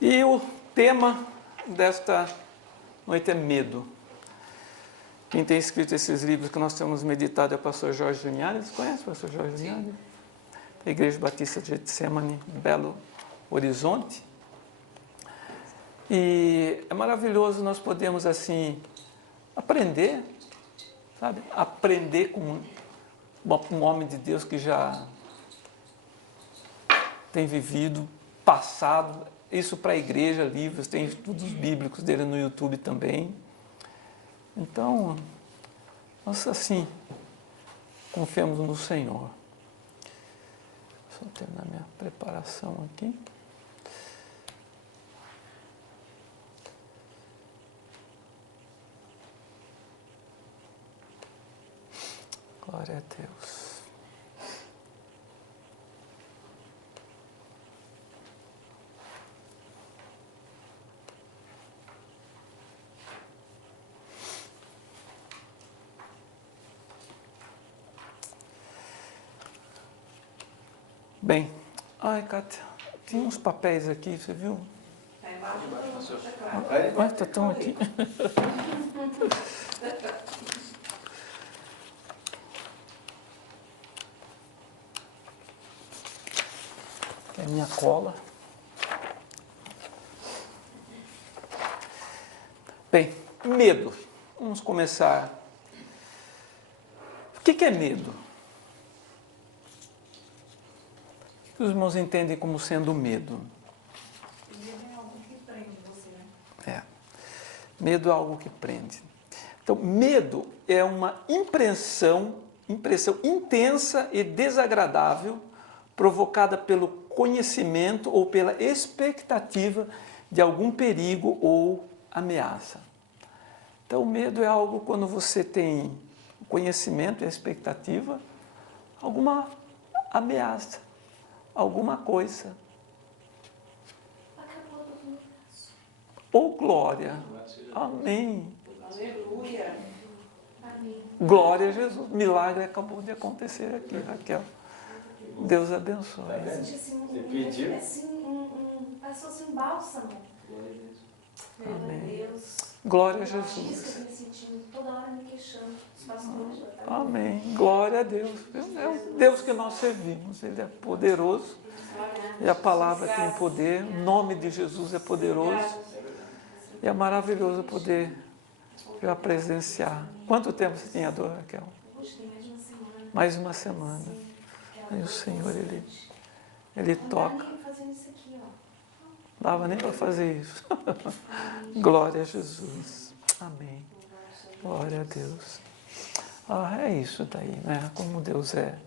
E o tema desta noite é medo. Quem tem escrito esses livros que nós temos meditado é o pastor Jorge Linhares. Conhece o pastor Jorge Linhares? Da Igreja Batista de Getsemane, Belo Horizonte. E é maravilhoso nós podemos, assim, aprender, sabe? Aprender com um homem de Deus que já tem vivido, passado, isso para a igreja, livros, tem estudos bíblicos dele no YouTube também. Então, nós assim, confiamos no Senhor. Deixa eu terminar minha preparação aqui. Glória a Deus. Bem, ai, Cátia, tinha uns papéis aqui, você viu? Está embaixo do seu teclado. Olha, está tão aqui. Aqui é a minha cola. Bem, medo. Vamos começar. O que é medo? O que os irmãos entendem como sendo medo? Medo é algo que prende você, né? Medo é algo que prende. Então, medo é uma impressão intensa e desagradável provocada pelo conhecimento ou pela expectativa de algum perigo ou ameaça. Então, o medo é algo quando você tem conhecimento e expectativa, alguma ameaça, alguma coisa. Ou glória. Amém. Aleluia. Amém. Glória a Jesus. Milagre acabou de acontecer aqui, Raquel. Deus abençoe. Eu senti passou assim um bálsamo. Meu Amém. Deus. Glória a Isso que eu Jesus. tô me sentindo toda hora me queixando. Os pastores. Amém. Glória a Deus. É o Deus que nós servimos. Ele é poderoso. E a palavra tem poder. O nome de Jesus é poderoso. E é maravilhoso poder já presenciar. Quanto tempo você tinha dor, Raquel? Puxa, tem mais uma semana. Mais uma semana. Aí o Senhor, Ele toca. Não dá nem fazendo isso aqui, ó. Não dava nem para fazer isso. Glória a Jesus. Amém. Glória a Deus. Ah, é isso daí, né? Como Deus é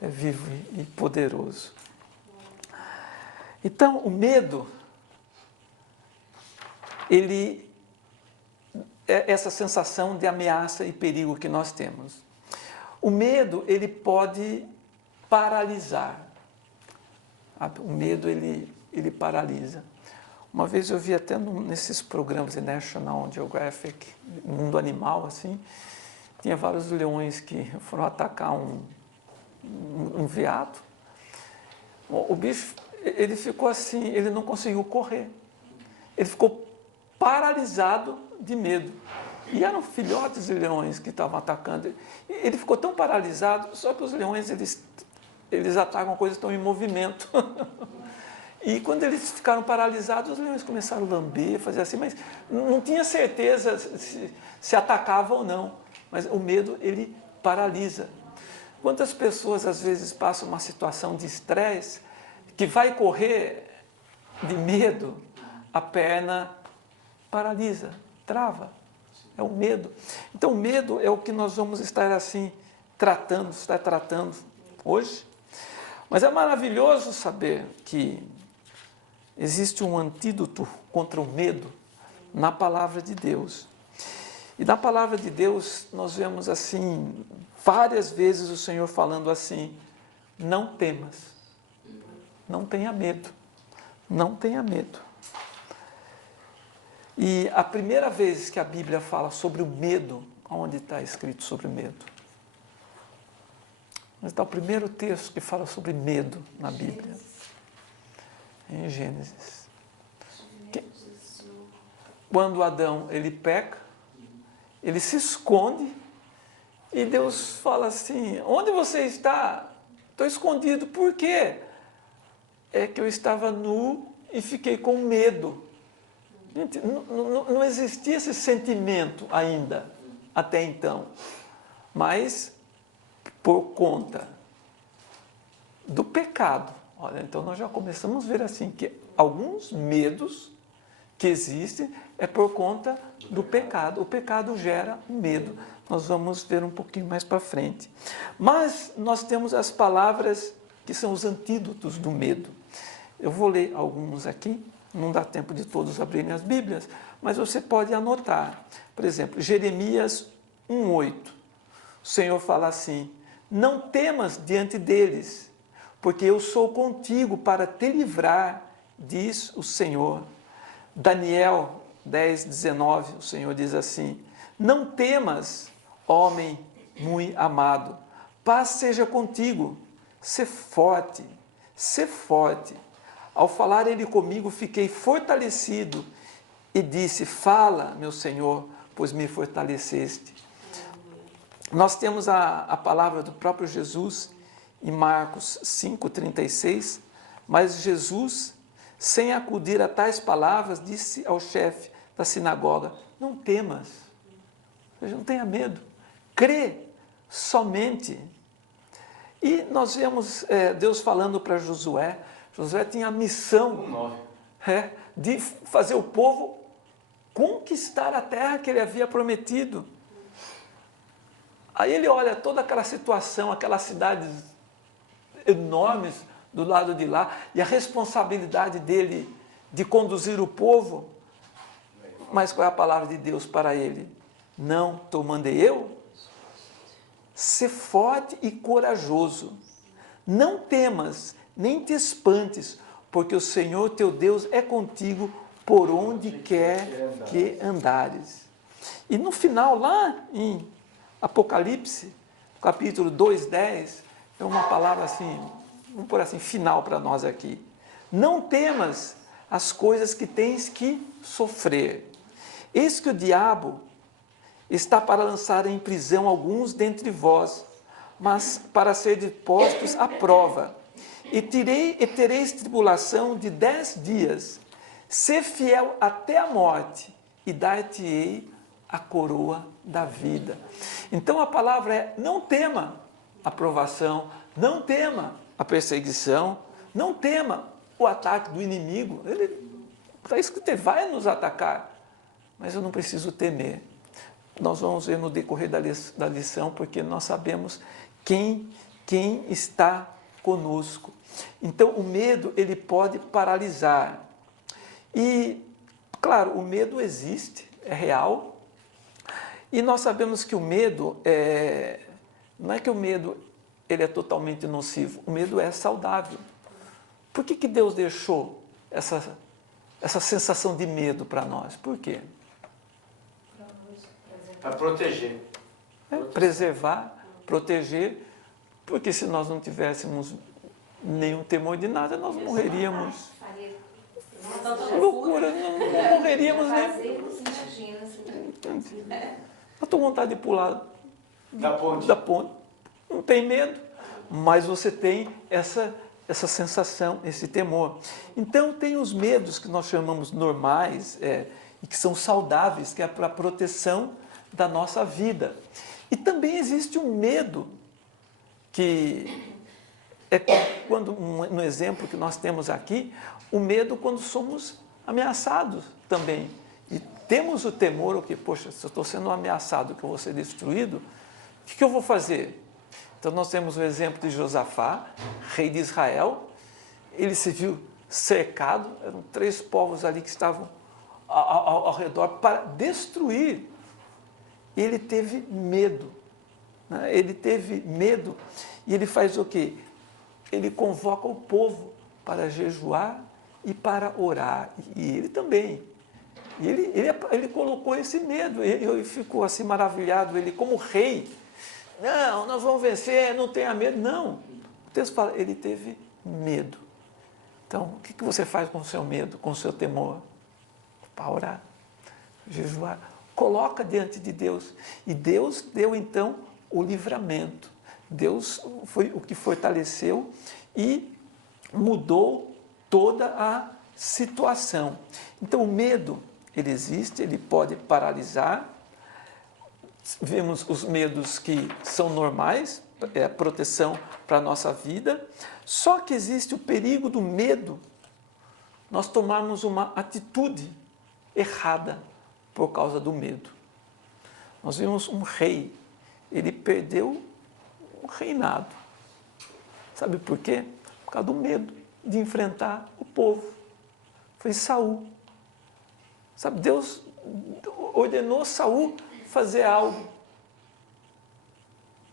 vivo e poderoso. Então, o medo, ele é essa sensação de ameaça e perigo que nós temos. O medo, ele pode paralisar. O medo, ele paralisa. Uma vez eu vi até nesses programas de National Geographic, Mundo Animal, assim, tinha vários leões que foram atacar um veado. O bicho, ele ficou assim, ele não conseguiu correr. Ele ficou paralisado de medo. E eram filhotes de leões que estavam atacando. Ele ficou tão paralisado, só que os leões, eles atacam coisas que estão em movimento. E quando eles ficaram paralisados, os leões começaram a lamber, fazer assim, mas não tinha certeza se atacava ou não. Mas o medo, ele paralisa. Quantas pessoas, às vezes, passam uma situação de estresse, que vai correr de medo, a perna paralisa, trava. É o medo. Então, o medo é o que nós vamos estar, assim, tratando hoje. Mas é maravilhoso saber que existe um antídoto contra o medo na palavra de Deus. E na palavra de Deus nós vemos assim, várias vezes o Senhor falando assim, não temas, não tenha medo, não tenha medo. E a primeira vez que a Bíblia fala sobre o medo, onde está escrito sobre o medo? Mas está o primeiro texto que fala sobre medo na Bíblia. Em Gênesis. Quando Adão ele peca, ele se esconde e Deus fala assim: onde você está? Estou escondido. Por quê? É que eu estava nu e fiquei com medo. Gente, não existia esse sentimento ainda, até então. Mas, por conta do pecado, olha, então nós já começamos a ver assim, que alguns medos que existem é por conta do pecado. O pecado gera medo. Nós vamos ver um pouquinho mais para frente. Mas nós temos as palavras que são os antídotos do medo. Eu vou ler alguns aqui, não dá tempo de todos abrirem as Bíblias, mas você pode anotar. Por exemplo, Jeremias 1,8. O Senhor fala assim: não temas diante deles, porque eu sou contigo para te livrar, diz o Senhor. Daniel 10:19, o Senhor diz assim: não temas, homem muito amado, paz seja contigo, sê forte, sê forte. Ao falar ele comigo, fiquei fortalecido e disse: fala, meu Senhor, pois me fortaleceste. Nós temos a palavra do próprio Jesus em Marcos 5:36, mas Jesus, sem acudir a tais palavras, disse ao chefe da sinagoga: não temas, ou seja, não tenha medo, crê somente. E nós vemos Deus falando para Josué. Josué tinha a missão de fazer o povo conquistar a terra que ele havia prometido. Aí ele olha toda aquela situação, aquelas cidades enormes do lado de lá, e a responsabilidade dele de conduzir o povo. Mas qual é a palavra de Deus para ele? Não te mandei eu? Ser forte e corajoso. Não temas, nem te espantes, porque o Senhor teu Deus é contigo por onde quer que andares. E no final, lá em Apocalipse, capítulo 2:10, é uma palavra assim, vamos pôr assim, final para nós aqui. Não temas as coisas que tens que sofrer. Eis que o diabo está para lançar em prisão alguns dentre vós, mas para serem postos à prova. E tereis tribulação de 10 dias. Ser fiel até a morte, e dar-te-ei a coroa da vida. Então a palavra é: não tema a provação, não tema a perseguição, não tema o ataque do inimigo. Ele está escrito, ele vai nos atacar, mas eu não preciso temer. Nós vamos ver no decorrer da lição, porque nós sabemos quem está conosco. Então o medo, ele pode paralisar. E, claro, o medo existe, é real. E nós sabemos que o medo, não é que o medo ele é totalmente nocivo, o medo é saudável. Por que Deus deixou essa sensação de medo para nós? Por quê? Para proteger. Preservar, proteger, porque se nós não tivéssemos nenhum temor de nada, nós morreríamos. Loucura, não morreríamos nem. Eu estou com vontade de pular da ponte. Não tem medo, mas você tem essa sensação, esse temor. Então tem os medos que nós chamamos normais e que são saudáveis, que é para a proteção da nossa vida. E também existe um medo que é quando, no exemplo que nós temos aqui, o medo quando somos ameaçados também. E temos o temor, o que, poxa, se eu estou sendo ameaçado, que eu vou ser destruído, o que eu vou fazer? Então nós temos o exemplo de Josafá, rei de Israel. Ele se viu cercado, eram 3 povos ali que estavam ao redor para destruir. E ele teve medo, né? Ele teve medo e ele faz o quê? Ele convoca o povo para jejuar e para orar. E ele também. E ele colocou esse medo, ele ficou assim maravilhado, ele como rei. Não, nós vamos vencer, não tenha medo. Não, o texto fala, ele teve medo. Então, o que você faz com o seu medo, com o seu temor? para orar, jejuar. Coloca diante de Deus. E Deus deu então o livramento. Deus foi o que fortaleceu e mudou toda a situação. Então o medo, ele existe, ele pode paralisar. Vemos os medos que são normais, é a proteção para a nossa vida. Só que existe o perigo do medo, nós tomarmos uma atitude errada por causa do medo. Nós vimos um rei, ele perdeu o reinado. Sabe por quê? Por causa do medo de enfrentar o povo. Foi Saul. Sabe, Deus ordenou Saul fazer algo.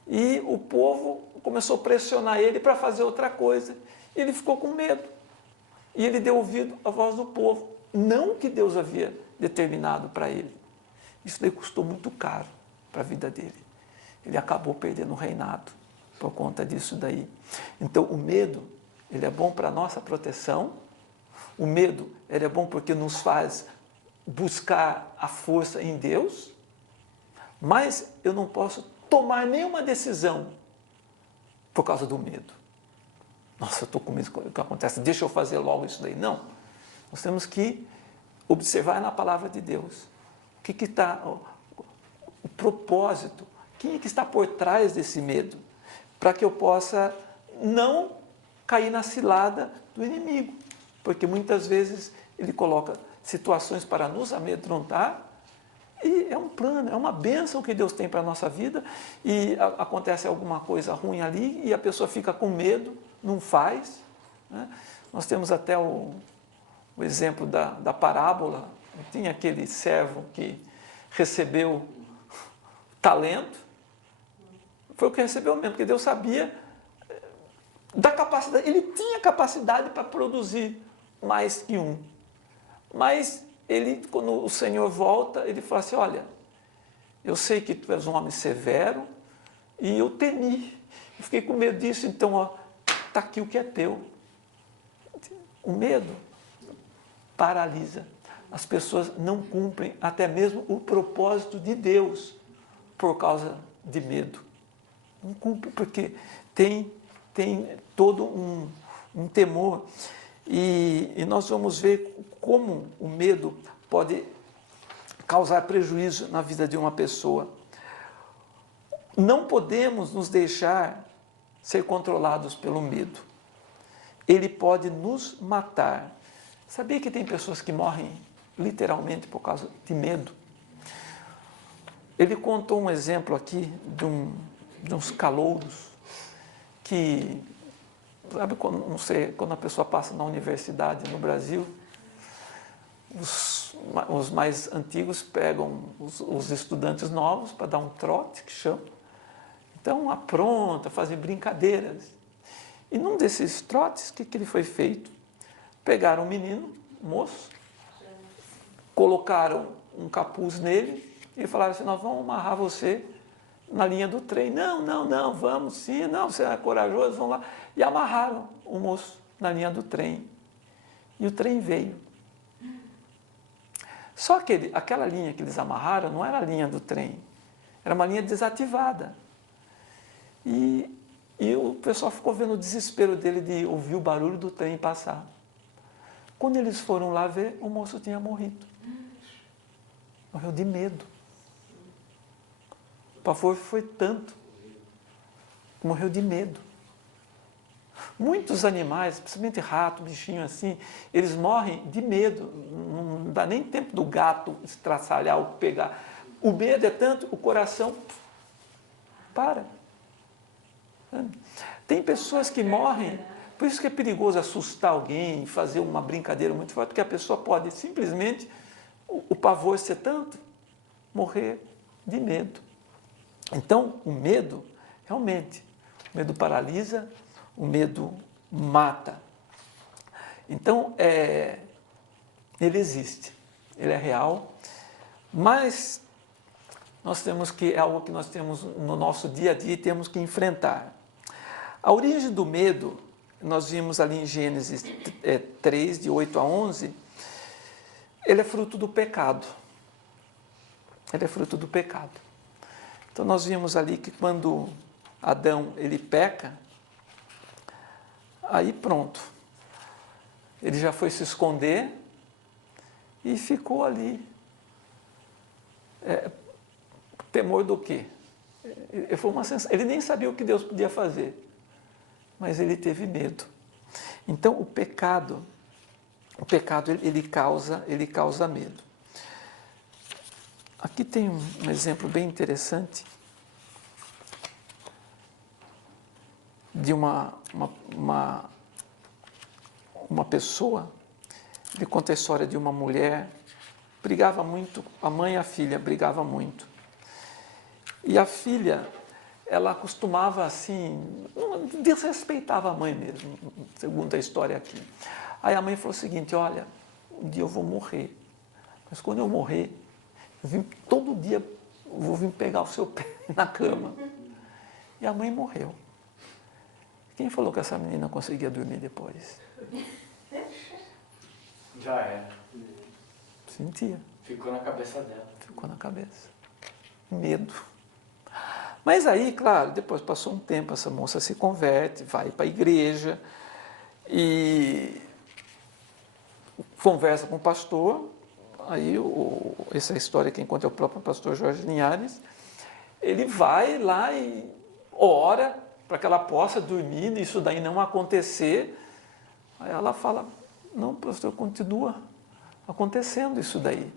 E o povo começou a pressionar ele para fazer outra coisa. E ele ficou com medo. E ele deu ouvido à voz do povo. Não o que Deus havia determinado para ele. Isso daí custou muito caro para a vida dele. Ele acabou perdendo o reinado por conta disso daí. Então o medo, ele é bom para a nossa proteção. O medo, ele é bom porque nos faz buscar a força em Deus. Mas eu não posso tomar nenhuma decisão por causa do medo. Nossa, eu estou com medo do que acontece, deixa eu fazer logo isso daí. Não. Nós temos que observar na palavra de Deus. O que está, o propósito, quem é que está por trás desse medo? Para que eu possa não cair na cilada do inimigo. Porque muitas vezes ele coloca situações para nos amedrontar. E é um plano, é uma bênção que Deus tem para a nossa vida, e acontece alguma coisa ruim ali, e a pessoa fica com medo, não faz. Né? Nós temos até o exemplo da parábola, tinha aquele servo que recebeu talento, foi o que recebeu mesmo, porque Deus sabia da capacidade, ele tinha capacidade para produzir mais que um, mas ele, quando o Senhor volta, ele fala assim, olha, eu sei que tu és um homem severo e eu temi, eu fiquei com medo disso, então está aqui o que é teu. O medo paralisa. As pessoas não cumprem até mesmo o propósito de Deus por causa de medo. Não cumprem porque tem todo um temor. E nós vamos ver como o medo pode causar prejuízo na vida de uma pessoa. Não podemos nos deixar ser controlados pelo medo. Ele pode nos matar. Sabia que tem pessoas que morrem literalmente por causa de medo? Ele contou um exemplo aqui de uns calouros que... Sabe quando, não sei, quando a pessoa passa na universidade no Brasil, os mais antigos pegam os estudantes novos para dar um trote, que chama. Então, apronta, fazem brincadeiras. E num desses trotes, o que ele foi feito? Pegaram um menino, um moço, colocaram um capuz nele e falaram assim, nós vamos amarrar você na linha do trem. Não, vamos sim, não, você é corajoso, vamos lá. E amarraram o moço na linha do trem. E o trem veio. Só que aquela linha que eles amarraram não era a linha do trem, era uma linha desativada. E o pessoal ficou vendo o desespero dele de ouvir o barulho do trem passar. Quando eles foram lá ver, o moço tinha morrido. Morreu de medo. O pavor foi tanto. Morreu de medo. Muitos animais, principalmente rato, bichinho assim, eles morrem de medo. Não dá nem tempo do gato estraçalhar ou pegar. O medo é tanto, o coração para. Tem pessoas que morrem, por isso que é perigoso assustar alguém, fazer uma brincadeira muito forte, porque a pessoa pode simplesmente, o pavor ser tanto, morrer de medo. Então, o medo, realmente, o medo paralisa, o medo mata. Então, ele existe, ele é real, mas nós temos que, é algo que nós temos no nosso dia a dia e temos que enfrentar. A origem do medo, nós vimos ali em Gênesis 3, de 8 a 11, ele é fruto do pecado. Ele é fruto do pecado. Então nós vimos ali que quando Adão ele peca, aí pronto. Ele já foi se esconder e ficou ali. Temor do quê? Ele nem sabia o que Deus podia fazer, mas ele teve medo. Então o pecado ele causa medo. Aqui tem um exemplo bem interessante de uma pessoa. Ele conta a história de uma mulher, brigava muito, a mãe e a filha brigavam muito. E a filha, ela costumava assim, desrespeitava a mãe mesmo, segundo a história aqui. Aí a mãe falou o seguinte: olha, um dia eu vou morrer, mas quando eu morrer, todo dia eu vou vir pegar o seu pé na cama. E a mãe morreu. Quem falou que essa menina conseguia dormir depois? Já era. Sentia. Ficou na cabeça dela. Ficou na cabeça. Medo. Mas aí, claro, depois passou um tempo, essa moça se converte, vai para a igreja e conversa com o pastor. Aí, essa história quem conta é o próprio pastor Jorge Linhares. Ele vai lá e ora para que ela possa dormir e isso daí não acontecer. Aí ela fala: não, pastor, continua acontecendo isso daí.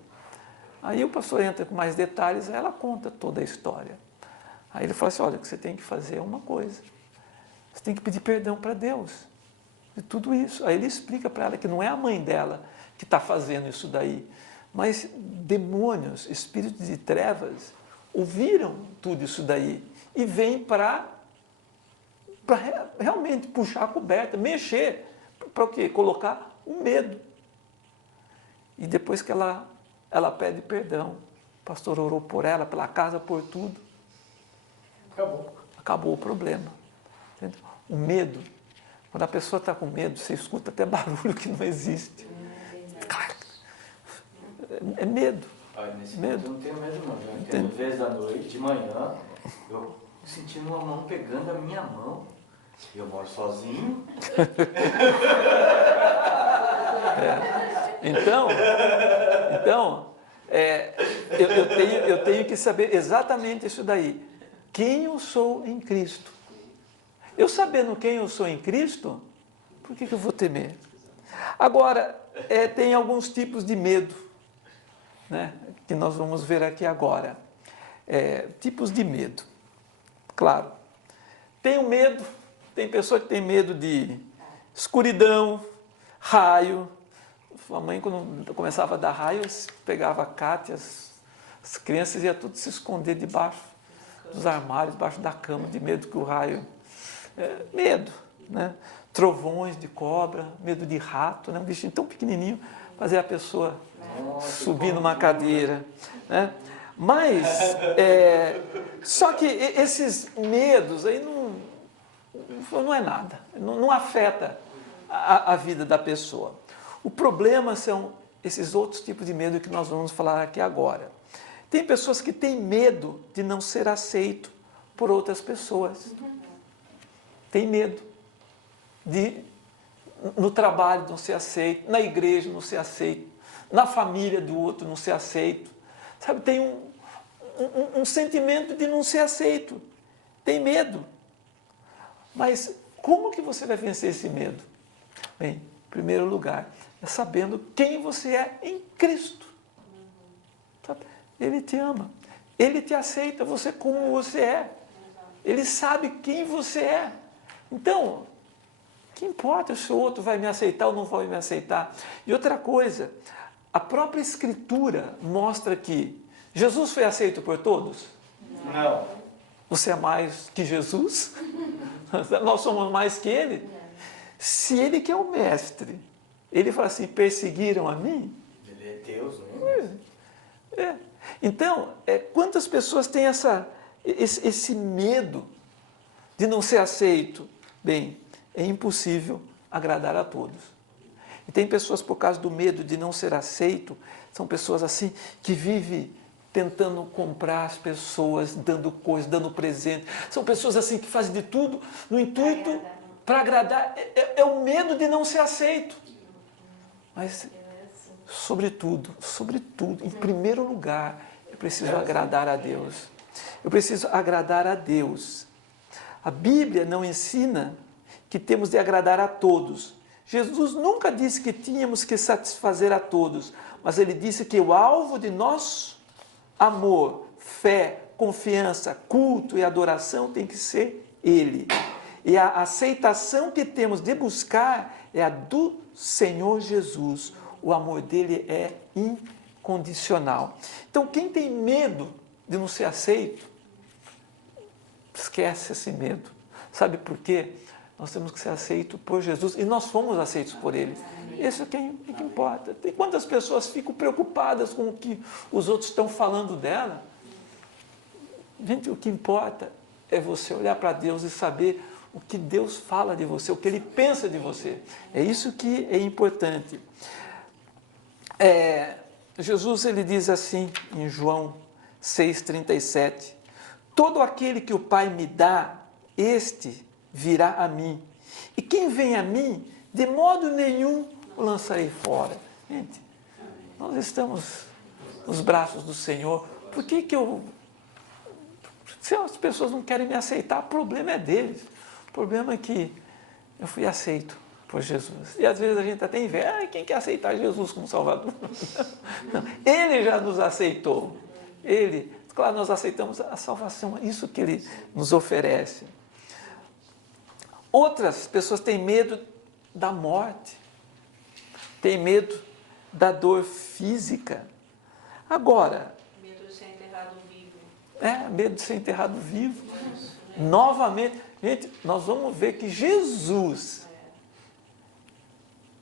Aí o pastor entra com mais detalhes, aí ela conta toda a história. Aí ele fala assim: olha, o que você tem que fazer é uma coisa. Você tem que pedir perdão para Deus de tudo isso. Aí ele explica para ela que não é a mãe dela que está fazendo isso daí, mas demônios, espíritos de trevas, ouviram tudo isso daí e vêm para realmente puxar a coberta, mexer, para o quê? Colocar o medo. E depois que ela pede perdão, o pastor orou por ela, pela casa, por tudo. Acabou o problema. Entendeu? O medo, quando a pessoa está com medo, você escuta até barulho que não existe. É medo. Olha, nesse medo. Eu não tenho medo não. Eu tenho vez da noite, de manhã, eu sentindo uma mão pegando a minha mão. Eu moro sozinho. Então eu tenho que saber exatamente isso daí. Quem eu sou em Cristo. Eu sabendo quem eu sou em Cristo, por que eu vou temer? Agora, tem alguns tipos de medo, né, que nós vamos ver aqui agora. Tipos de medo. Claro, tem o medo, tem pessoa que tem medo de escuridão, raio. A mãe, quando começava a dar raio, pegava a Cátia, as crianças iam tudo se esconder debaixo dos armários, debaixo da cama, de medo que o raio... medo, né? Trovões de cobra, medo de rato, né? Um bichinho tão pequenininho, fazer a pessoa subir numa cadeira, né? Mas, só que esses medos aí não é nada, não afeta a vida da pessoa. O problema são esses outros tipos de medo que nós vamos falar aqui agora. Tem pessoas que têm medo de não ser aceito por outras pessoas. Tem medo de no trabalho não ser aceito, na igreja não ser aceito, na família do outro não ser aceito. Sabe, tem um sentimento de não ser aceito. Tem medo. Mas como que você vai vencer esse medo? Bem, em primeiro lugar, é sabendo quem você é em Cristo. Sabe? Ele te ama. Ele te aceita você como você é. Ele sabe quem você é. Então, que importa se o outro vai me aceitar ou não vai me aceitar? E outra coisa, a própria Escritura mostra que Jesus foi aceito por todos? Não. Você é mais que Jesus? Nós somos mais que Ele? Se Ele que é o mestre, Ele fala assim: perseguiram a mim? Ele é Deus, né? Então, quantas pessoas têm esse medo de não ser aceito? Bem, é impossível agradar a todos. E tem pessoas, por causa do medo de não ser aceito, são pessoas assim que vivem tentando comprar as pessoas, dando coisas, dando presente. São pessoas assim que fazem de tudo no intuito para agradar. É o medo de não ser aceito. Mas, sobretudo, em primeiro lugar, eu preciso agradar a Deus. Eu preciso agradar a Deus. A Bíblia não ensina que temos de agradar a todos. Jesus nunca disse que tínhamos que satisfazer a todos, mas ele disse que o alvo de nosso amor, fé, confiança, culto e adoração tem que ser Ele. E a aceitação que temos de buscar é a do Senhor Jesus. O amor dele é incondicional. Então, quem tem medo de não ser aceito, esquece esse medo. Sabe por quê? Nós temos que ser aceitos por Jesus e nós fomos aceitos por Ele. Isso é que importa. Tem quantas pessoas ficam preocupadas com o que os outros estão falando dela? Gente, o que importa é você olhar para Deus e saber o que Deus fala de você, o que Ele pensa de você. É isso que é importante. Jesus, ele diz assim em João 6,37, todo aquele que o Pai me dá, este virá a mim. E quem vem a mim, de modo nenhum o lançarei fora. Gente, nós estamos nos braços do Senhor. Por que se as pessoas não querem me aceitar, o problema é deles. O problema é que eu fui aceito por Jesus. E às vezes a gente até inveja, quem quer aceitar Jesus como Salvador? Não, Ele já nos aceitou. Claro, nós aceitamos a salvação, isso que Ele nos oferece. Outras pessoas têm medo da morte, têm medo da dor física. Agora... Medo de ser enterrado vivo. Medo de ser enterrado vivo. Novamente, gente, nós vamos ver que Jesus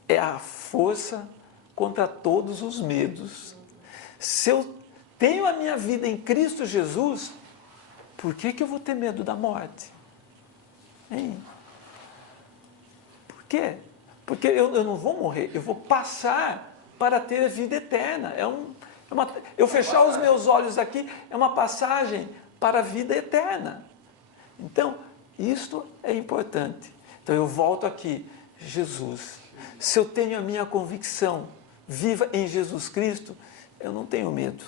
é a força contra todos os medos. Se eu tenho a minha vida em Cristo Jesus, por que eu vou ter medo da morte? Hein? Por quê? Porque eu não vou morrer, eu vou passar para ter a vida eterna. Eu fechar os meus olhos aqui é uma passagem para a vida eterna. Então, isto é importante. Então, eu volto aqui, Jesus. Se eu tenho a minha convicção viva em Jesus Cristo, eu não tenho medo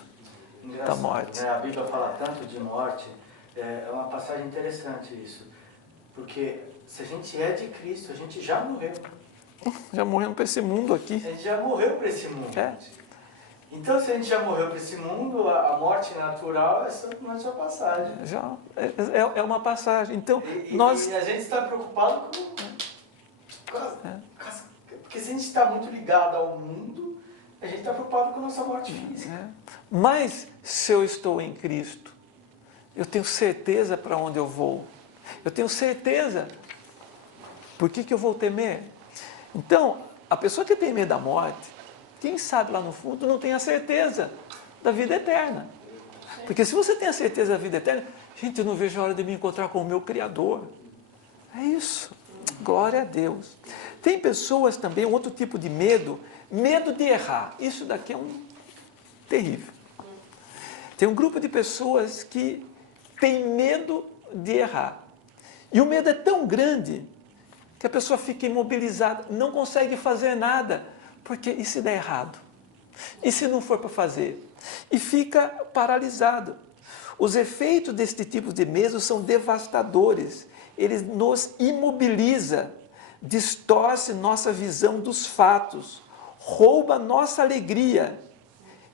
da morte. Né? A Bíblia fala tanto de morte, é uma passagem interessante isso. Porque se a gente é de Cristo, a gente já morreu. Já morremos para esse mundo aqui. A gente já morreu para esse mundo. Então, se a gente já morreu para esse mundo, a morte natural é só uma só passagem. É uma passagem. Então, e a gente está preocupado porque se a gente está muito ligado ao mundo, a gente está preocupado com a nossa morte física. Mas, se eu estou em Cristo, eu tenho certeza para onde eu vou. Eu tenho certeza. Por que eu vou temer? Então, a pessoa que tem medo da morte, quem sabe lá no fundo não tem a certeza da vida eterna. Porque se você tem a certeza da vida eterna, gente, eu não vejo a hora de me encontrar com o meu Criador. É isso. Glória a Deus. Tem pessoas também, um outro tipo de medo de errar. Isso daqui é terrível. Tem um grupo de pessoas que tem medo de errar. E o medo é tão grande que a pessoa fica imobilizada, não consegue fazer nada. Porque e se der errado? E se não for para fazer? E fica paralisado. Os efeitos deste tipo de medo são devastadores. Ele nos imobiliza, distorce nossa visão dos fatos, rouba nossa alegria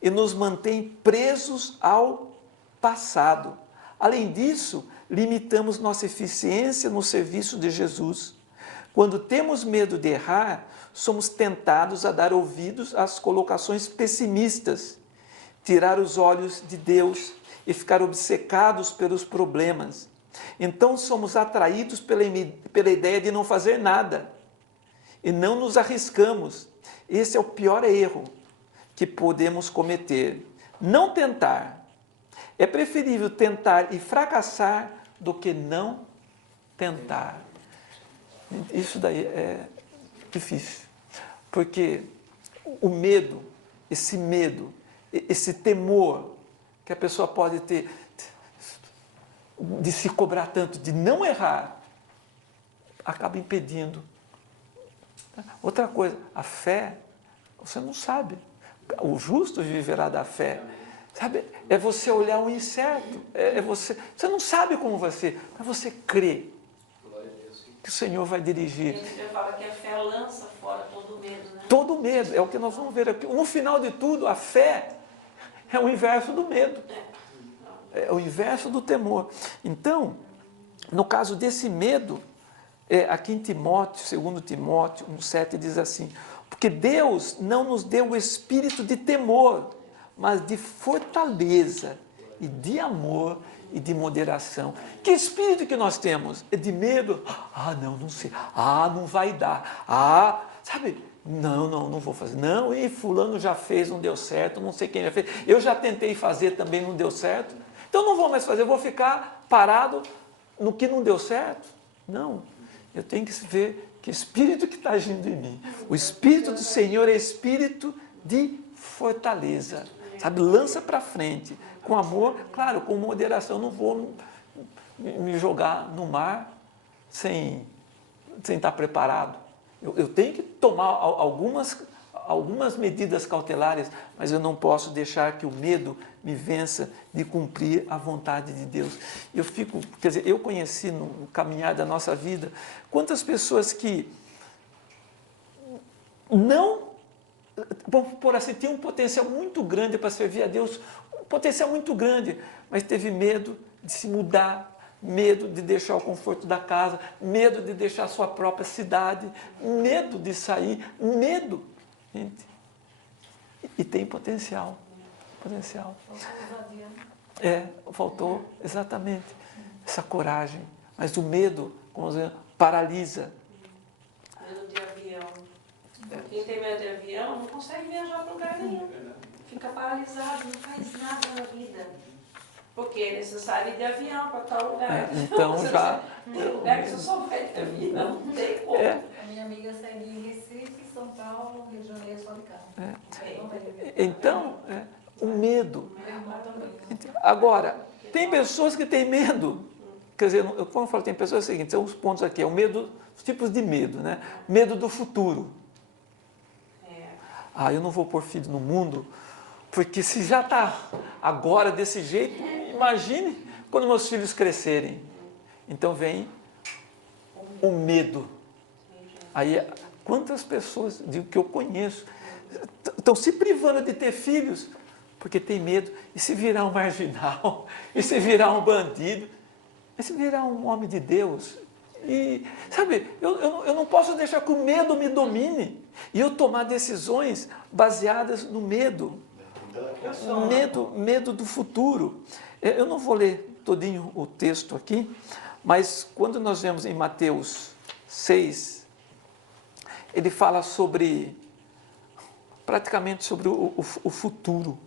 e nos mantém presos ao passado. Além disso, limitamos nossa eficiência no serviço de Jesus. Quando temos medo de errar, somos tentados a dar ouvidos às colocações pessimistas, tirar os olhos de Deus e ficar obcecados pelos problemas. Então somos atraídos pela ideia de não fazer nada e não nos arriscamos. Esse é o pior erro que podemos cometer. Não tentar. É preferível tentar e fracassar do que não tentar. Isso daí é difícil. Porque o medo, esse temor que a pessoa pode ter de se cobrar tanto, de não errar, acaba impedindo. Outra coisa, a fé, você não sabe. O justo viverá da fé. Sabe? É você olhar o incerto. Você não sabe como vai ser, mas você crê que o Senhor vai dirigir. A gente fala que a fé lança fora todo o medo, né? Todo medo, é o que nós vamos ver aqui. No final de tudo, a fé é o inverso do medo. É o inverso do temor. Então, no caso desse medo, aqui em Timóteo, 2 Timóteo 1,7 diz assim: porque Deus não nos deu o espírito de temor, mas de fortaleza e de amor e de moderação. Que espírito que nós temos? É de medo? Não sei. Não vai dar. Sabe? Não vou fazer. Não, e fulano já fez, não deu certo, não sei quem já fez. Eu já tentei fazer, também não deu certo. Então não vou mais fazer, eu vou ficar parado no que não deu certo. Não, eu tenho que ver que espírito que está agindo em mim. O Espírito do Senhor é espírito de fortaleza. Sabe, lança para frente, com amor, claro, com moderação. Não vou me jogar no mar sem estar preparado. Eu tenho que tomar algumas medidas cautelares, mas eu não posso deixar que o medo me vença de cumprir a vontade de Deus. Eu conheci no caminhar da nossa vida, quantas pessoas que não, vamos por assim, tinham um potencial muito grande para servir a Deus, um potencial muito grande, mas teve medo de se mudar, medo de deixar o conforto da casa, medo de deixar a sua própria cidade, medo de sair, medo. Gente, e tem potencial. Faltou exatamente essa coragem. Mas o medo, como dizer, paralisa. Medo de avião. Quem tem medo de avião não consegue viajar para lugar nenhum. Fica paralisado, não faz nada na vida. Porque é necessário ir de avião para tal lugar. Então já... Tem lugar que você só vai de avião, não tem como. A minha amiga sai de Recife, São Paulo, Rio de Janeiro, só de carro. Então, o medo. Agora, tem pessoas que têm medo. Quer dizer, como eu falo, tem pessoas seguintes, são os pontos aqui, é o medo, os tipos de medo, né? Medo do futuro. Eu não vou pôr filho no mundo, porque se já está agora desse jeito, imagine quando meus filhos crescerem. Então vem o medo. Aí, quantas pessoas que eu conheço estão se privando de ter filhos porque tem medo. E se virar um marginal? E se virar um bandido? E se virar um homem de Deus? E, sabe, eu não posso deixar que o medo me domine e eu tomar decisões baseadas no medo. Medo do futuro. Eu não vou ler todinho o texto aqui, mas quando nós vemos em Mateus 6, ele fala praticamente sobre o futuro,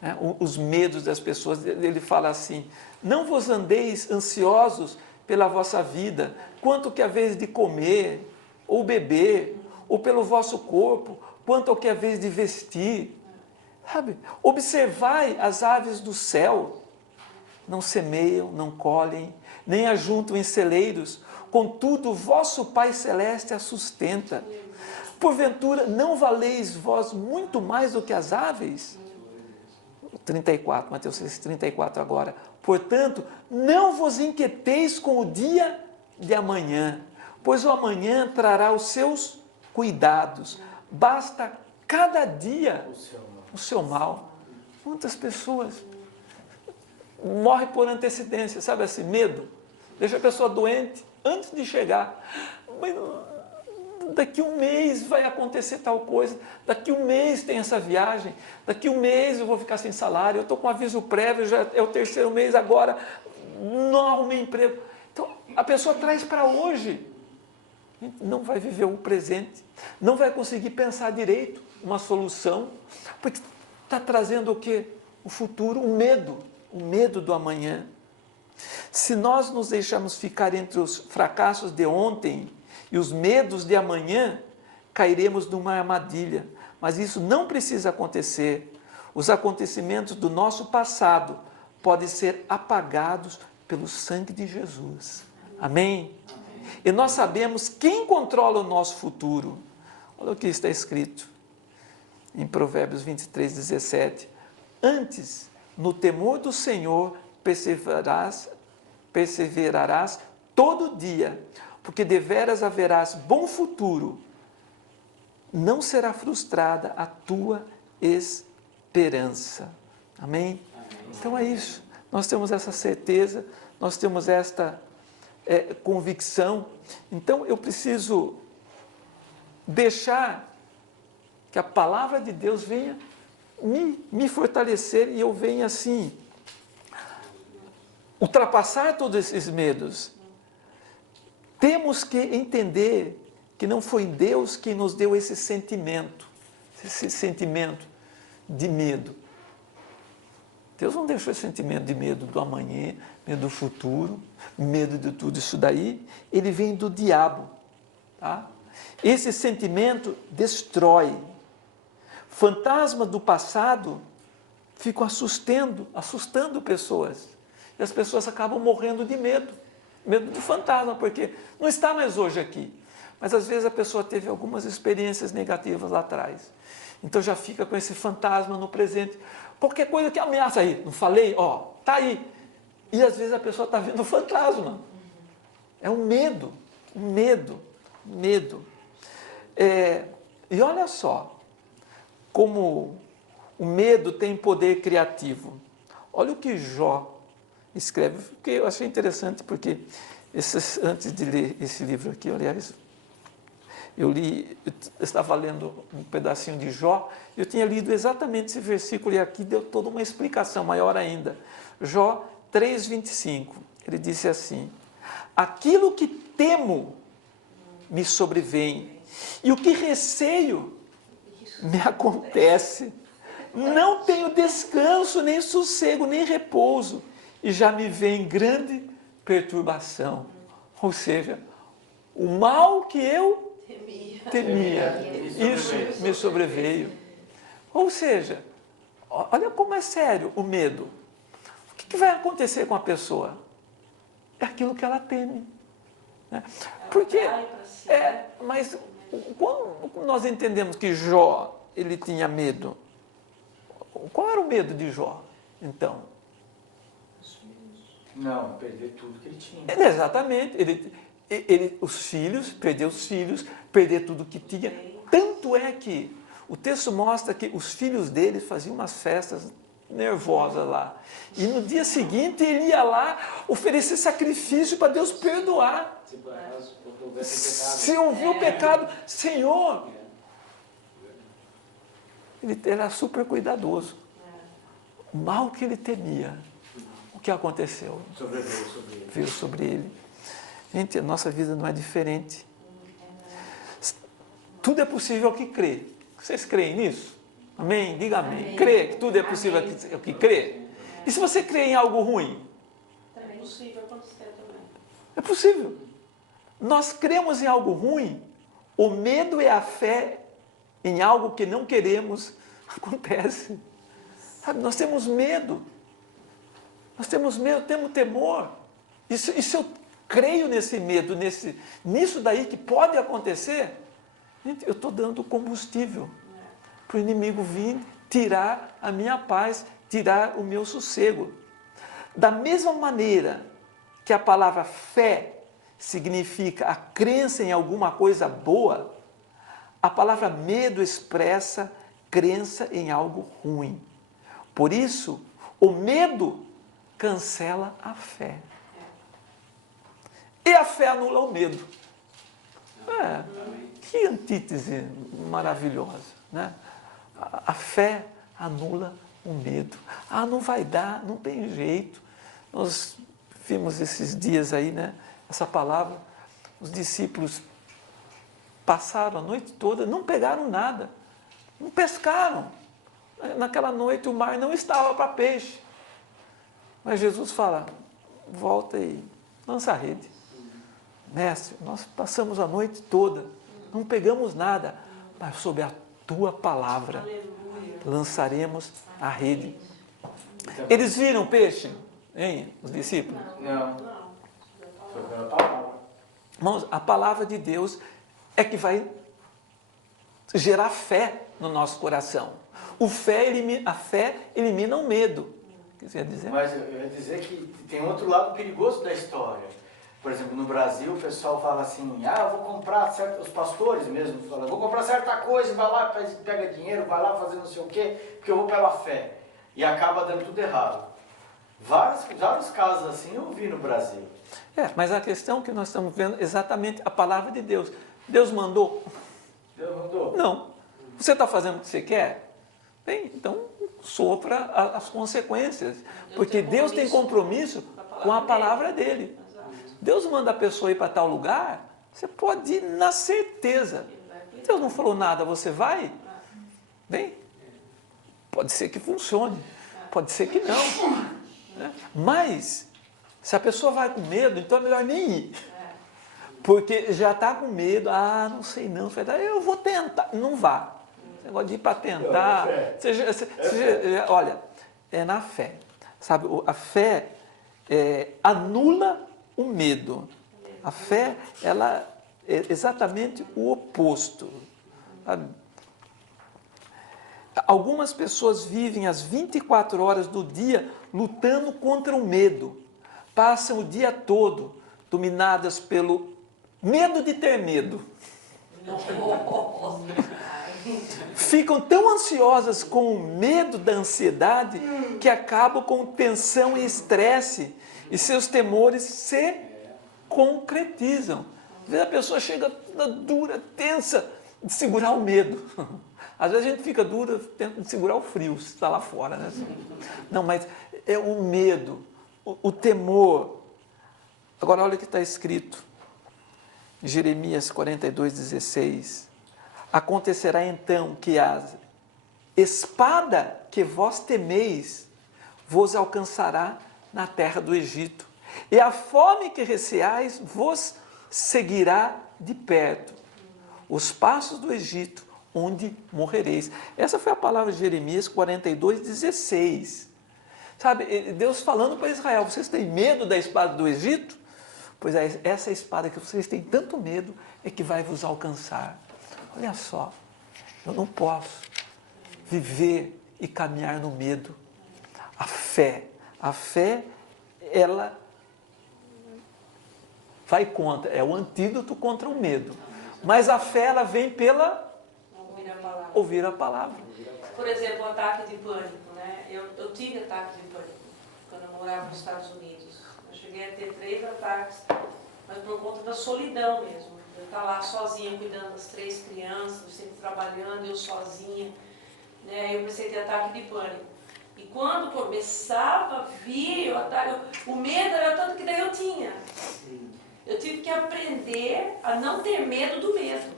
né? Os medos das pessoas. Ele fala assim: não vos andeis ansiosos pela vossa vida, quanto que haveis de comer, ou beber, ou pelo vosso corpo, quanto ao que haveis de vestir. Sabe? Observai as aves do céu, não semeiam, não colhem, nem ajuntam em celeiros, contudo o vosso Pai Celeste a sustenta. Porventura, não valeis vós muito mais do que as aves? 34, Mateus 6, 34 agora. Portanto, não vos inquieteis com o dia de amanhã, pois o amanhã trará os seus cuidados. Basta cada dia o seu mal. Quantas pessoas morrem por antecedência, sabe assim, medo? Deixa a pessoa doente antes de chegar. Mas daqui um mês vai acontecer tal coisa, daqui um mês tem essa viagem, daqui um mês eu vou ficar sem salário, eu estou com aviso prévio, já é o 3º mês agora, não arrumei emprego. Então, a pessoa traz para hoje, não vai viver o presente, não vai conseguir pensar direito uma solução, porque está trazendo o quê? O futuro, o medo do amanhã. Se nós nos deixarmos ficar entre os fracassos de ontem e os medos de amanhã, cairemos numa armadilha, mas isso não precisa acontecer. Os acontecimentos do nosso passado podem ser apagados pelo sangue de Jesus. Amém? E nós sabemos quem controla o nosso futuro. Olha o que está escrito em Provérbios 23, 17. Antes, no temor do Senhor, perseverarás todo dia, porque deveras haverás bom futuro. Não será frustrada a tua esperança. Amém? Então é isso. Nós temos essa certeza, nós temos esta convicção. Então eu preciso deixar que a palavra de Deus venha me fortalecer e eu venha assim ultrapassar todos esses medos. Temos que entender que não foi Deus quem nos deu esse sentimento de medo. Deus não deixou esse sentimento de medo do amanhã, medo do futuro, medo de tudo isso daí. Ele vem do diabo. Tá? Esse sentimento destrói. Fantasmas do passado ficam assustando pessoas. E as pessoas acabam morrendo de medo. Medo de fantasma, porque não está mais hoje aqui. Mas às vezes a pessoa teve algumas experiências negativas lá atrás. Então já fica com esse fantasma no presente. Qualquer coisa que ameaça aí, não falei? Ó, tá aí. E às vezes a pessoa está vendo o fantasma. É um medo. E olha só, como o medo tem poder criativo. Olha o que Jó escreve, que eu achei interessante, porque antes de ler esse livro aqui, aliás, eu estava lendo um pedacinho de Jó, eu tinha lido exatamente esse versículo e aqui deu toda uma explicação maior ainda. Jó 3,25, ele disse assim: aquilo que temo me sobrevém, e o que receio me acontece. Não tenho descanso, nem sossego, nem repouso, e já me vem grande perturbação. Ou seja, o mal que eu temia, isso me sobreveio. Ou seja, olha como é sério o medo. O que vai acontecer com a pessoa? É aquilo que ela teme. Né? Porque, mas quando nós entendemos que Jó, ele tinha medo, qual era o medo de Jó, então? Não, perder tudo que ele tinha. Exatamente. Perder os filhos, perder tudo que tinha. Tanto é que o texto mostra que os filhos dele faziam umas festas nervosas lá. E no dia seguinte ele ia lá oferecer sacrifício para Deus perdoar. Se ouviu o pecado, Senhor. Ele era super cuidadoso. O mal que ele temia, o que aconteceu? Veio sobre ele. Gente, a nossa vida não é diferente. Tudo é possível ao que crê. Vocês creem nisso? Amém? Diga amém. Crê que tudo é possível ao que crê? E se você crê em algo ruim? É possível acontecer também. É possível. Nós cremos em algo ruim, o medo e a fé em algo que não queremos acontece. Sabe, nós temos medo. Temos temor. E se eu creio nesse medo, nisso daí que pode acontecer, gente, eu estou dando combustível para o inimigo vir tirar a minha paz, tirar o meu sossego. Da mesma maneira que a palavra fé significa a crença em alguma coisa boa, a palavra medo expressa crença em algo ruim. Por isso, o medo cancela a fé. E a fé anula o medo. Que antítese maravilhosa, né? A fé anula o medo. Não vai dar, não tem jeito. Nós vimos esses dias aí, né? Essa palavra, os discípulos passaram a noite toda, não pegaram nada, não pescaram. Naquela noite o mar não estava para peixe. Mas Jesus fala: volta e lança a rede. Mestre, nós passamos a noite toda, não pegamos nada, mas sob a tua palavra Aleluia. lançaremos a rede. Então, Eles viram peixe, hein, os discípulos? não, Não. foi pela palavra. Irmãos, a palavra de Deus é que vai gerar fé no nosso coração. A fé elimina o medo. O que você ia dizer? Mas eu ia dizer que tem outro lado perigoso da história. Por exemplo, no Brasil o pessoal fala assim, eu vou comprar certo, os pastores mesmo falam, vou comprar certa coisa, vai lá, pega dinheiro, vai lá fazer não sei o quê, porque eu vou pela fé. E acaba dando tudo errado. Vários casos assim eu vi no Brasil. Mas a questão que nós estamos vendo é exatamente a palavra de Deus. Deus mandou? Deus mandou? Não. Você está fazendo o que você quer? Bem, então sofra as consequências. Porque Deus tem compromisso com a palavra dele. Exato. Deus manda a pessoa ir para tal lugar, você pode ir na certeza. Deus não falou nada, você vai? Bem, pode ser que funcione, pode ser que não. Né? Mas, se a pessoa vai com medo, então é melhor nem ir. Porque já está com medo, não sei não, eu vou tentar. Não vá. Você negócio de ir para tentar. Olha, é na fé. Sabe, a fé anula o medo. A fé, ela é exatamente o oposto. Sabe? Algumas pessoas vivem as 24 horas do dia lutando contra o medo. Passam o dia todo dominadas pelo medo de ter medo. Ficam tão ansiosas com o medo da ansiedade que acabam com tensão e estresse e seus temores se concretizam. Às vezes a pessoa chega dura, tensa de segurar o medo. Às vezes a gente fica dura tentando segurar o frio, se está lá fora. Né? Não, mas é o medo, o temor. Agora olha o que está escrito. Jeremias 42:16. Acontecerá então que a espada que vós temeis vos alcançará na terra do Egito, e a fome que receais vos seguirá de perto, os passos do Egito, onde morrereis. Essa foi a palavra de Jeremias 42:16. Sabe, Deus falando para Israel, vocês têm medo da espada do Egito? Pois essa espada que vocês têm tanto medo é que vai vos alcançar. Olha só, eu não posso viver e caminhar no medo. A fé, ela vai contra, é o antídoto contra o medo. Mas a fé, ela vem pela ouvir a palavra. Por exemplo, o ataque de pânico, né? Eu tive ataque de pânico quando eu morava nos Estados Unidos. Eu cheguei a ter 3 ataques, mas por conta da solidão mesmo. Eu estar lá sozinha, cuidando das 3 crianças, eu sempre trabalhando, eu sozinha. Né? Eu comecei a ter ataque de pânico. E quando começava a vir o medo era tanto que daí eu tinha. Eu tive que aprender a não ter medo do medo.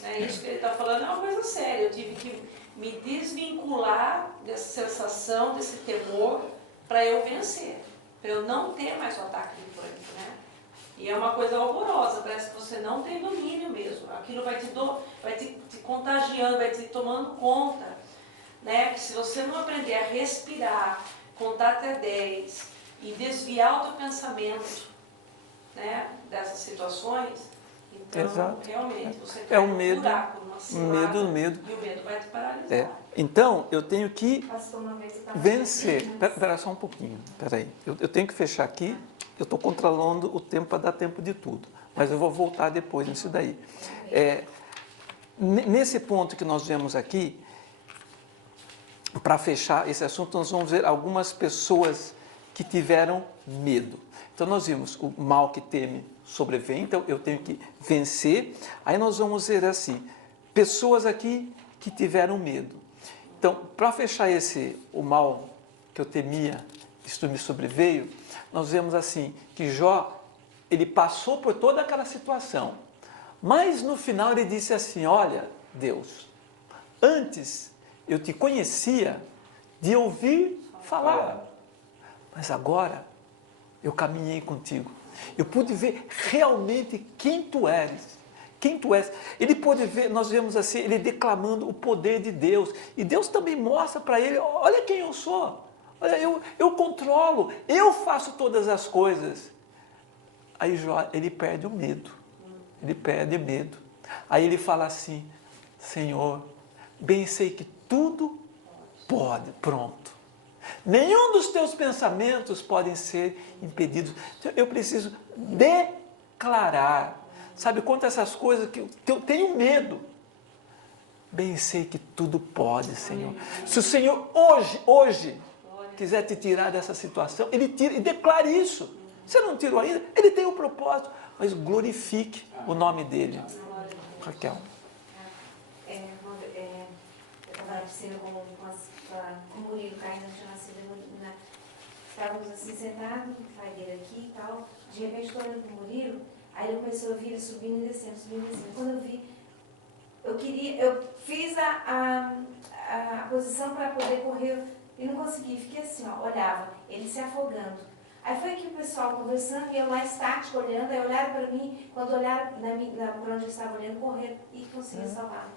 Né? Isso que ele está falando é uma coisa séria. Eu tive que me desvincular dessa sensação, desse temor, para eu vencer. Para eu não ter mais o ataque de pânico. Né? E é uma coisa horrorosa, parece que você não tem domínio mesmo. Aquilo vai te contagiando, vai te tomando conta. Né? Que se você não aprender a respirar, contar até 10 e desviar o teu pensamento, né, dessas situações, então Exato. realmente você É cai o medo, num buraco, numa cilada, medo. E o medo vai te paralisar. Então, eu tenho que Pastor, uma vez eu tava vencer. assistindo, Espera só um pouquinho, aí. Eu tenho que fechar aqui, eu estou controlando o tempo para dar tempo de tudo, mas eu vou voltar depois nisso daí. Nesse ponto que nós vemos aqui, para fechar esse assunto, nós vamos ver algumas pessoas que tiveram medo. Então, nós vimos o mal que teme sobrevém, então eu tenho que vencer. Aí nós vamos ver assim, pessoas aqui que tiveram medo. Então, para fechar o mal que eu temia, isto me sobreveio, nós vemos assim, que Jó, ele passou por toda aquela situação. Mas no final ele disse assim, olha, Deus, antes eu te conhecia de ouvir falar, mas agora eu caminhei contigo. Eu pude ver realmente quem tu eres. quem tu és. Ele pôde ver, nós vemos assim, ele declamando o poder de Deus. E Deus também mostra para ele, olha quem eu sou. Olha, eu controlo, eu faço todas as coisas. Aí Jó, ele perde o medo. Ele perde medo. Aí ele fala assim, Senhor, bem sei que tudo pode, pronto. Nenhum dos teus pensamentos podem ser impedidos. Eu preciso declarar. Sabe, conta essas coisas que eu tenho medo. Bem sei que tudo pode, Senhor. Se o Senhor hoje quiser te tirar dessa situação, Ele tira e declare isso. Você não tirou ainda? Ele tem o propósito, mas glorifique o nome dele. Raquel. Eu estava na piscina com o Murilo, Caína tinha nascido, estávamos assim sentados, o pai dele aqui e tal. De repente, estou olhando para o Murilo, aí ele começou a vir ele subindo e descendo, subindo e descendo. Quando eu vi, eu fiz a posição para poder correr e não consegui, fiquei assim, ó, olhava, ele se afogando. Aí foi que o pessoal conversando, e eu lá estático olhando, aí olharam para mim, quando olharam para onde eu estava olhando, correram e consegui salvar.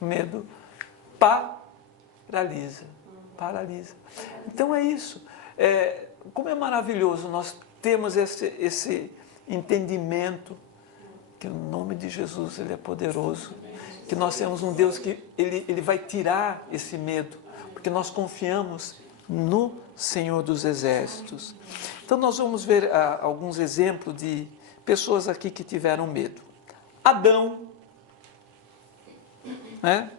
Medo paralisa. Paralisa. Então é isso. Como é maravilhoso nós temos esse entendimento que o nome de Jesus ele é poderoso, que nós temos um Deus que ele vai tirar esse medo, porque nós confiamos no Senhor dos Exércitos. Então nós vamos ver alguns exemplos de pessoas aqui que tiveram medo. Adão, né?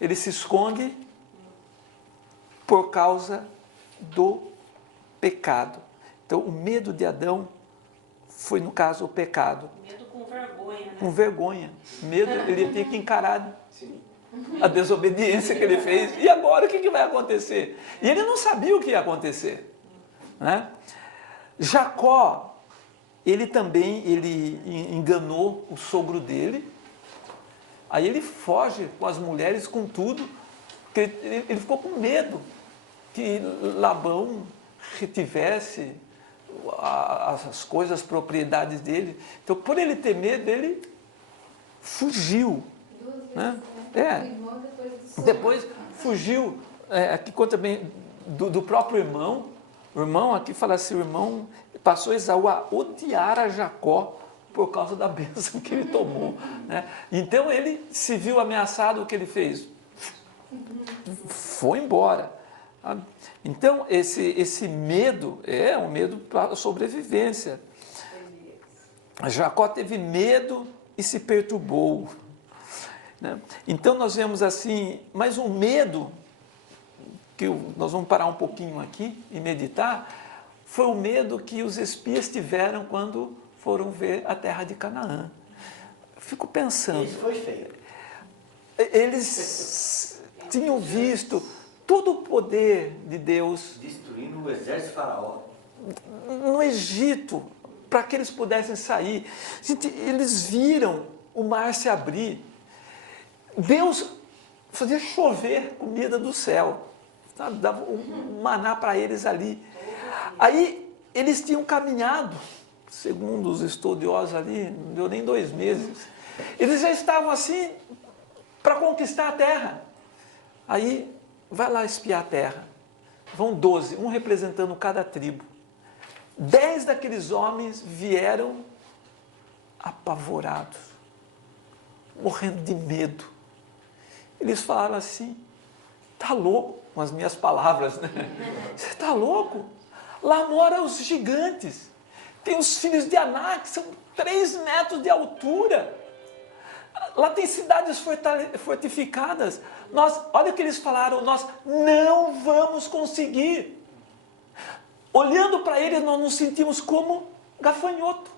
Ele se esconde por causa do pecado. Então o medo de Adão foi, no caso, o pecado. Medo com vergonha, né? Com vergonha. Medo, ele tinha que encarar a desobediência que ele fez. E agora o que vai acontecer? E ele não sabia o que ia acontecer, né? Jacó, ele enganou o sogro dele. Aí ele foge com as mulheres, com tudo, porque ele ficou com medo que Labão retivesse as coisas, as propriedades dele. Então, por ele ter medo, ele fugiu, né? Depois fugiu. Aqui conta bem do próprio irmão. O irmão aqui fala assim, o irmão passou Esaú a odiar a Jacó por causa da bênção que ele tomou, né? Então ele se viu ameaçado, o que ele fez? Foi embora. Então esse medo é um medo para a sobrevivência. Jacó teve medo e se perturbou, né? Então nós vemos assim, mais um medo, que nós vamos parar um pouquinho aqui e meditar, foi o medo que os espias tiveram quando foram ver a terra de Canaã. Fico pensando. Isso foi feio. Eles tinham visto todo o poder de Deus Destruindo o exército de Faraó. no Egito, para que eles pudessem sair. Gente, eles viram o mar se abrir. Deus fazia chover comida do céu. Sabe? Dava um maná para eles ali. Aí eles tinham caminhado, segundo os estudiosos ali, não deu nem 2 meses. Eles já estavam assim para conquistar a terra. Aí vai lá espiar a terra. Vão 12, um representando cada tribo. 10 daqueles homens vieram apavorados, morrendo de medo. Eles falaram assim, tá louco, com as minhas palavras, né? Você está louco? Lá moram os gigantes. Tem os filhos de Anak, que são 3 metros de altura. Lá tem cidades fortificadas. Olha o que eles falaram, nós não vamos conseguir. Olhando para eles, nós nos sentimos como gafanhoto.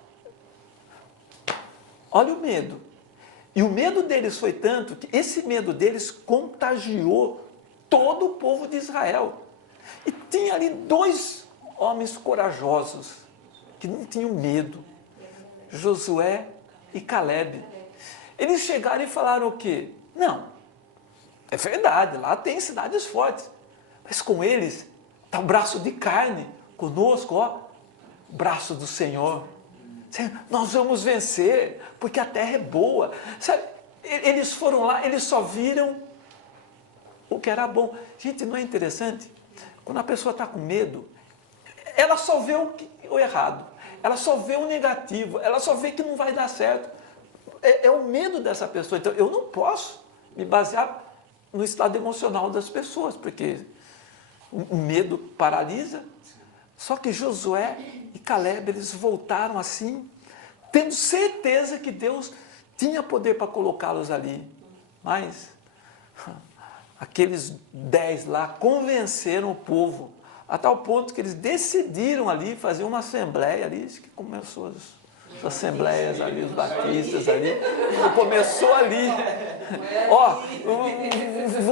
Olha o medo. E o medo deles foi tanto que esse medo deles contagiou todo o povo de Israel. E tinha ali 2 homens corajosos, que não tinham medo. Josué e Calebe. Eles chegaram e falaram o quê? Não, é verdade, lá tem cidades fortes. Mas com eles está o braço de carne. Conosco, ó, braço do Senhor. Senhor, nós vamos vencer, porque a terra é boa. Sabe, eles foram lá, eles só viram o que era bom. Gente, não é interessante? Quando a pessoa está com medo, ela só vê o errado, ela só vê o negativo, ela só vê que não vai dar certo. É o medo dessa pessoa. Então, eu não posso me basear no estado emocional das pessoas, porque o medo paralisa. Só que Josué e Caleb, eles voltaram assim, tendo certeza que Deus tinha poder para colocá-los ali. Mas aqueles 10 lá convenceram o povo, a tal ponto que eles decidiram ali fazer uma assembleia ali, que começou as assembleias ali, os batistas ali, começou ali. Ó,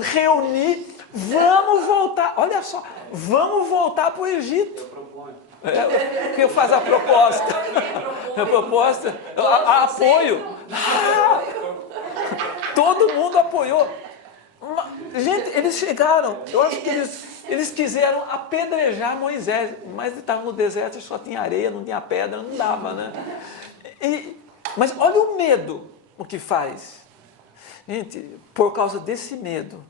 reunir, vamos voltar, olha só, vamos voltar para o Egito. Eu faço a proposta. A proposta, apoio. Todo mundo apoiou. Gente, eles chegaram, eu acho que eles quiseram apedrejar Moisés, mas ele estava no deserto, só tinha areia, não tinha pedra, não dava, né? Mas olha o medo, o que faz. Gente, por causa desse medo,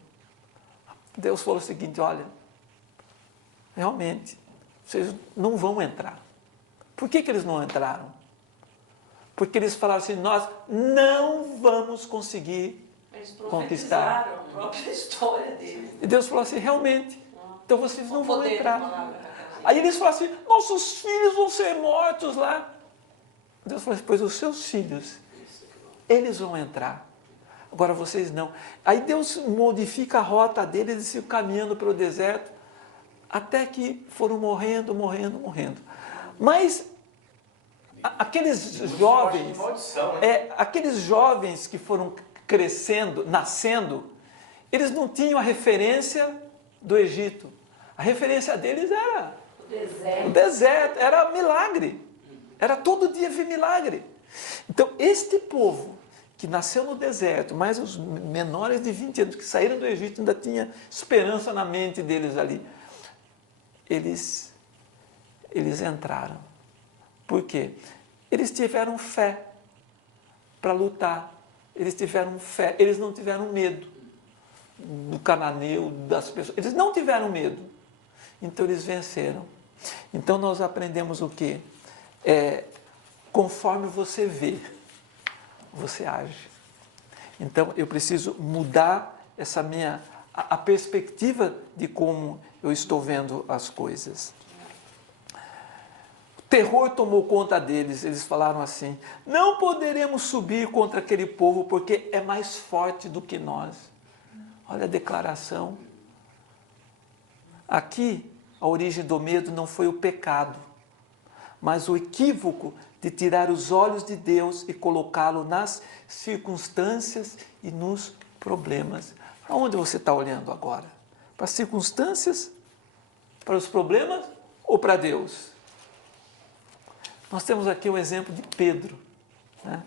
Deus falou o seguinte, olha, realmente, vocês não vão entrar. Por que eles não entraram? Porque eles falaram assim, nós não vamos conseguir conquistar. A própria história deles. E Deus falou assim, realmente, então vocês não vão entrar. Aí eles falaram assim, nossos filhos vão ser mortos lá. Deus falou assim, pois os seus filhos, eles vão entrar. Agora vocês não. Aí Deus modifica a rota deles, eles ficam caminhando pelo deserto, até que foram morrendo. Mas aqueles jovens, aqueles jovens que foram crescendo, nascendo, eles não tinham a referência do Egito. A referência deles era o deserto, era milagre. Era todo dia ver milagre. Então, este povo que nasceu no deserto, mais os menores de 20 anos que saíram do Egito, ainda tinha esperança na mente deles ali. Eles entraram. Por quê? Eles tiveram fé para lutar. Eles tiveram fé, eles não tiveram medo do cananeu, das pessoas. Eles não tiveram medo. Então eles venceram. Então nós aprendemos o quê? Conforme você vê, você age. Então eu preciso mudar a perspectiva de como eu estou vendo as coisas. O terror tomou conta deles, eles falaram assim, não poderemos subir contra aquele povo porque é mais forte do que nós. Olha a declaração. Aqui, a origem do medo não foi o pecado, mas o equívoco de tirar os olhos de Deus e colocá-lo nas circunstâncias e nos problemas. Para onde você está olhando agora? Para as circunstâncias, para os problemas ou para Deus? Nós temos aqui o exemplo de Pedro. Né?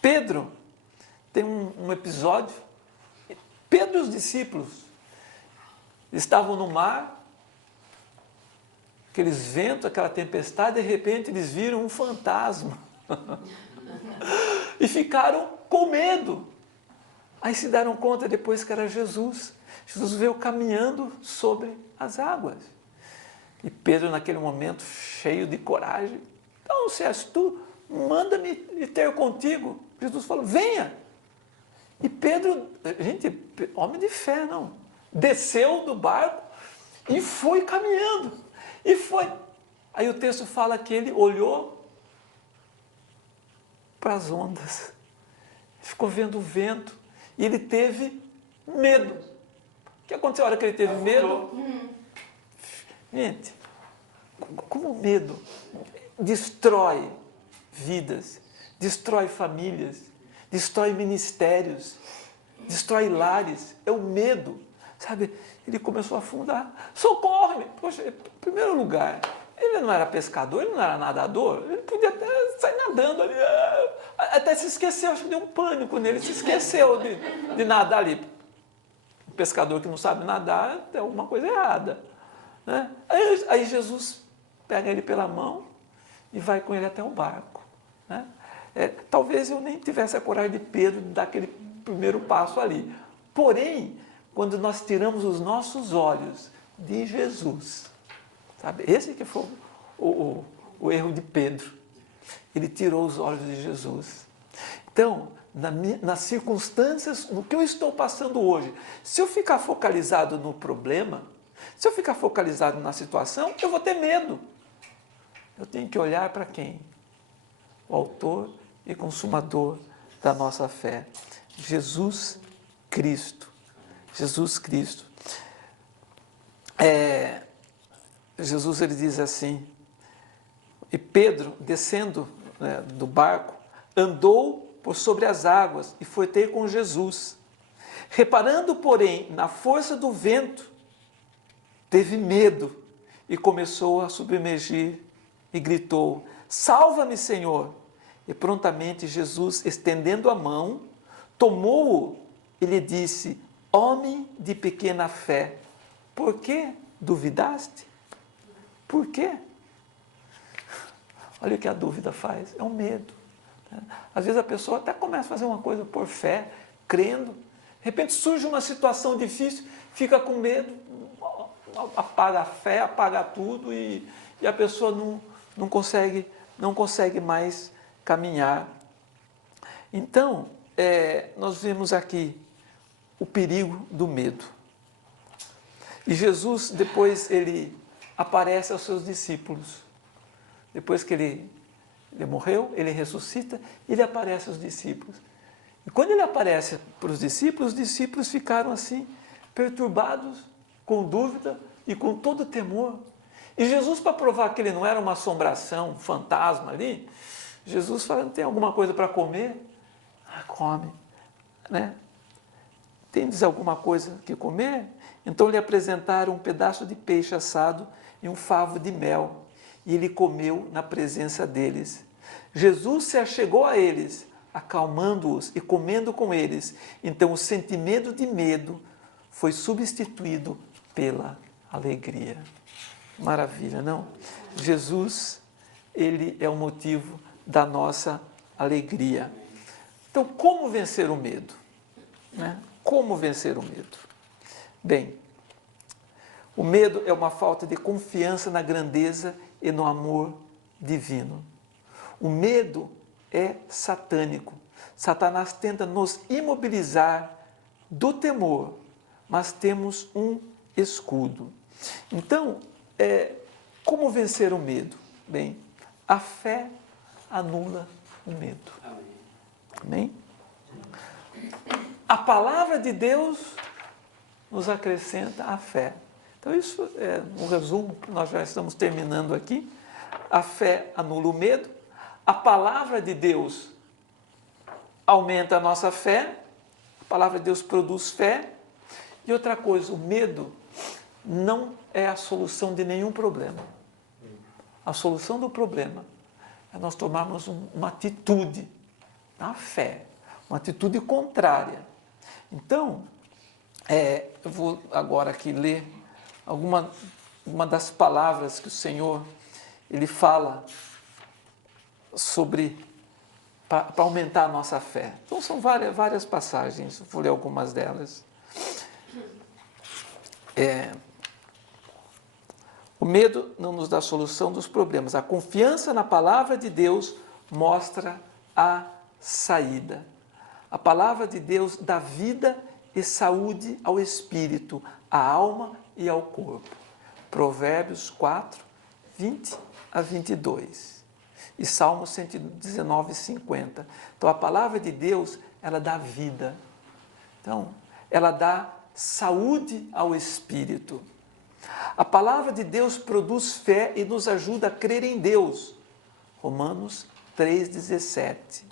Pedro tem um episódio. Pedro e os discípulos estavam no mar, aqueles ventos, aquela tempestade, de repente eles viram um fantasma e ficaram com medo. Aí se deram conta depois que era Jesus. Jesus veio caminhando sobre as águas. E Pedro, naquele momento, cheio de coragem, então, se és tu, manda-me ter contigo. Jesus falou, venha. E Pedro, gente, homem de fé, não, desceu do barco e foi caminhando. E foi. Aí o texto fala que ele olhou para as ondas, ficou vendo o vento e ele teve medo. O que aconteceu na hora que ele teve medo? Gente, como o medo destrói vidas, destrói famílias, destrói ministérios, destrói lares, é o medo, sabe? Ele começou a afundar, socorre-me! Poxa, em primeiro lugar, ele não era pescador, ele não era nadador, ele podia até sair nadando ali, até se esqueceu, acho que deu um pânico nele, se esqueceu de nadar ali. Um pescador que não sabe nadar, tem alguma coisa errada. Né? Aí Jesus pega ele pela mão e vai com ele até o barco. né? Talvez eu nem tivesse a coragem de Pedro de dar aquele primeiro passo ali. Porém, quando nós tiramos os nossos olhos de Jesus, sabe? Esse que foi o erro de Pedro. Ele tirou os olhos de Jesus. Então, nas circunstâncias, no que eu estou passando hoje, se eu ficar focalizado no problema, se eu ficar focalizado na situação, eu vou ter medo. Eu tenho que olhar para quem? O autor e consumador da nossa fé. Jesus Cristo. Jesus Cristo. Jesus, ele diz assim, e Pedro, descendo, né, do barco, andou por sobre as águas e foi ter com Jesus. Reparando, porém, na força do vento, teve medo e começou a submergir e gritou: salva-me, Senhor! E prontamente Jesus, estendendo a mão, tomou-o e lhe disse: homem de pequena fé, por que duvidaste? Por quê? Olha o que a dúvida faz, é um medo. Às vezes a pessoa até começa a fazer uma coisa por fé, crendo. De repente surge uma situação difícil, fica com medo, apaga a fé, apaga tudo e a pessoa não consegue mais caminhar. Então, nós vemos aqui o perigo do medo. E Jesus, depois, ele aparece aos seus discípulos. Depois que ele morreu, ele ressuscita, ele aparece aos discípulos. E quando ele aparece para os discípulos ficaram assim, perturbados, com dúvida e com todo temor. E Jesus, para provar que ele não era uma assombração, um fantasma ali, Jesus fala: não tem alguma coisa para comer? Come, né? Tendes alguma coisa que comer? Então lhe apresentaram um pedaço de peixe assado e um favo de mel, e ele comeu na presença deles. Jesus se achegou a eles, acalmando-os e comendo com eles. Então o sentimento de medo foi substituído pela alegria. Maravilha, não? Jesus, ele é o motivo da nossa alegria. Então, como vencer o medo? Né? Como vencer o medo? Bem, o medo é uma falta de confiança na grandeza e no amor divino. O medo é satânico. Satanás tenta nos imobilizar do temor, mas temos um escudo. Então, como vencer o medo? Bem, a fé anula o medo. Amém? A palavra de Deus nos acrescenta a fé. Então, isso é um resumo, nós já estamos terminando aqui. A fé anula o medo, a palavra de Deus aumenta a nossa fé, a palavra de Deus produz fé. E outra coisa, o medo não é a solução de nenhum problema. A solução do problema é nós tomarmos uma atitude, a fé, uma atitude contrária. Então, eu vou agora aqui ler uma das palavras que o Senhor ele fala sobre para aumentar a nossa fé. Então são várias passagens, vou ler algumas delas. O medo não nos dá a solução dos problemas. A confiança na palavra de Deus mostra a saída. A palavra de Deus dá vida e saúde ao espírito, à alma e ao corpo. Provérbios 4, 20 a 22. E Salmo 119, 50. Então, a palavra de Deus, ela dá vida. Então, ela dá saúde ao espírito. A palavra de Deus produz fé e nos ajuda a crer em Deus. Romanos 3,17.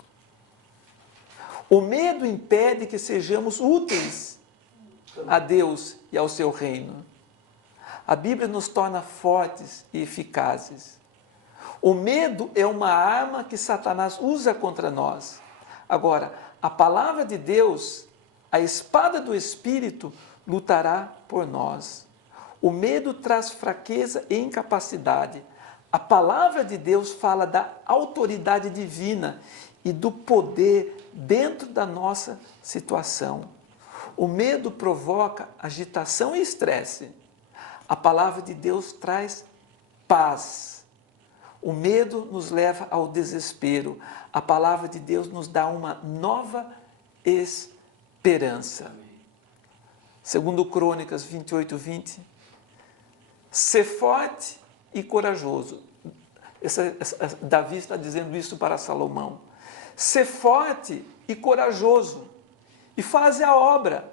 O medo impede que sejamos úteis a Deus e ao seu reino. A Bíblia nos torna fortes e eficazes. O medo é uma arma que Satanás usa contra nós. Agora, a palavra de Deus, a espada do Espírito, lutará por nós. O medo traz fraqueza e incapacidade. A palavra de Deus fala da autoridade divina e do poder dentro da nossa situação. O medo provoca agitação e estresse. A palavra de Deus traz paz. O medo nos leva ao desespero. A palavra de Deus nos dá uma nova esperança. Segundo Crônicas 28:20, ser forte e corajoso. Davi está dizendo isso para Salomão. Ser forte e corajoso e faze a obra.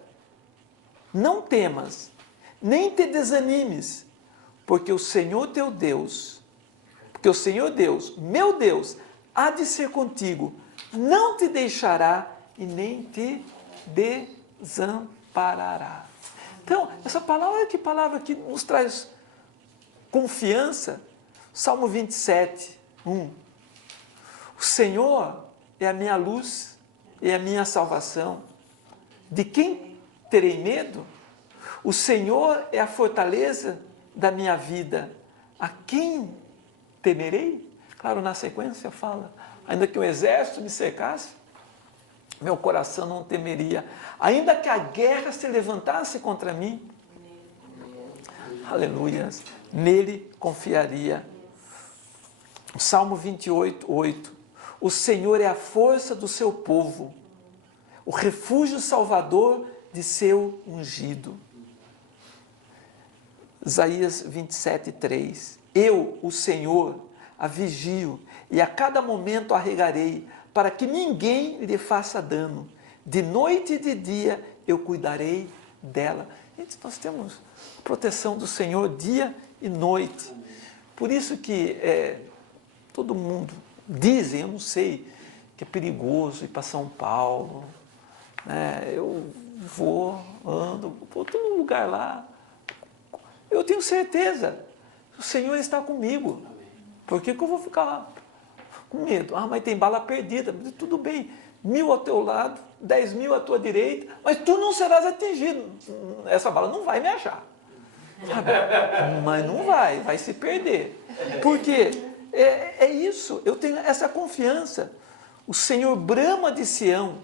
Não temas, nem te desanimes, porque o Senhor teu Deus, meu Deus, há de ser contigo, não te deixará e nem te desamparará. Então, essa palavra, que palavra que nos traz confiança. Salmo 27:1. O Senhor é a minha luz e a minha salvação. De quem terei medo? O Senhor é a fortaleza da minha vida. A quem temerei? Claro, na sequência fala, ainda que o exército me cercasse, meu coração não temeria. Ainda que a guerra se levantasse contra mim, aleluia, nele confiaria. Salmo 28:8. O Senhor é a força do seu povo, o refúgio salvador de seu ungido. Isaías 27:3. Eu, o Senhor, a vigio e a cada momento a regarei, para que ninguém lhe faça dano. De noite e de dia eu cuidarei dela. Gente, nós temos proteção do Senhor dia e noite. Por isso que todo mundo dizem, eu não sei, que é perigoso ir para São Paulo. Né? Eu ando por todo lugar lá. Eu tenho certeza, o Senhor está comigo. Por que eu vou ficar com medo? Ah, mas tem bala perdida. Tudo bem, 1000 ao teu lado, 10.000 à tua direita, mas tu não serás atingido. Essa bala não vai me achar. Mas não vai se perder. Porque é isso, eu tenho essa confiança. O Senhor brama de Sião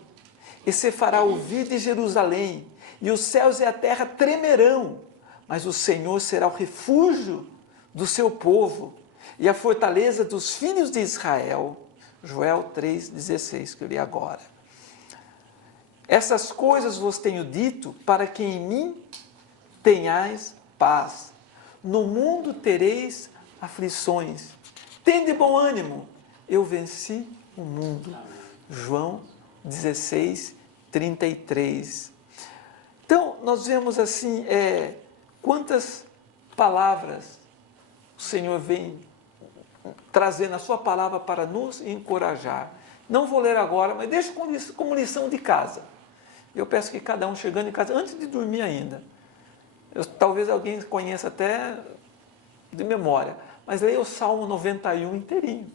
e se fará ouvir de Jerusalém, e os céus e a terra tremerão, mas o Senhor será o refúgio do seu povo e a fortaleza dos filhos de Israel. Joel 3,16, que eu li agora. Essas coisas vos tenho dito para que em mim tenhais paz. No mundo tereis aflições. Tende bom ânimo, eu venci o mundo. João 16:33. Então, nós vemos assim, quantas palavras o Senhor vem trazendo a sua palavra para nos encorajar. Não vou ler agora, mas deixo como lição de casa. Eu peço que cada um chegando em casa, antes de dormir ainda, talvez alguém conheça até de memória, mas leia o Salmo 91 inteirinho.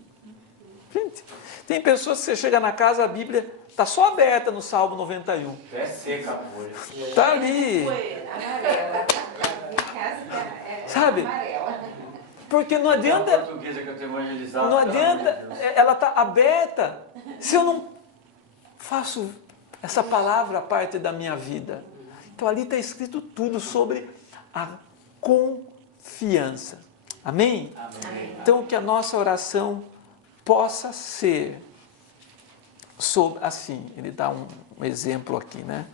Gente, tem pessoas que você chega na casa, a Bíblia está só aberta no Salmo 91. É seca a folha. Está ali. Amarela. Em casa Sabe? amarela. Porque não adianta. A portuguesa que eu tenho evangelizado. Não adianta, ela está aberta se eu não faço essa palavra parte da minha vida. Então ali está escrito tudo sobre a confiança. Amém? Amém. Então que a nossa oração possa ser sobre, assim, ele dá um exemplo aqui, né?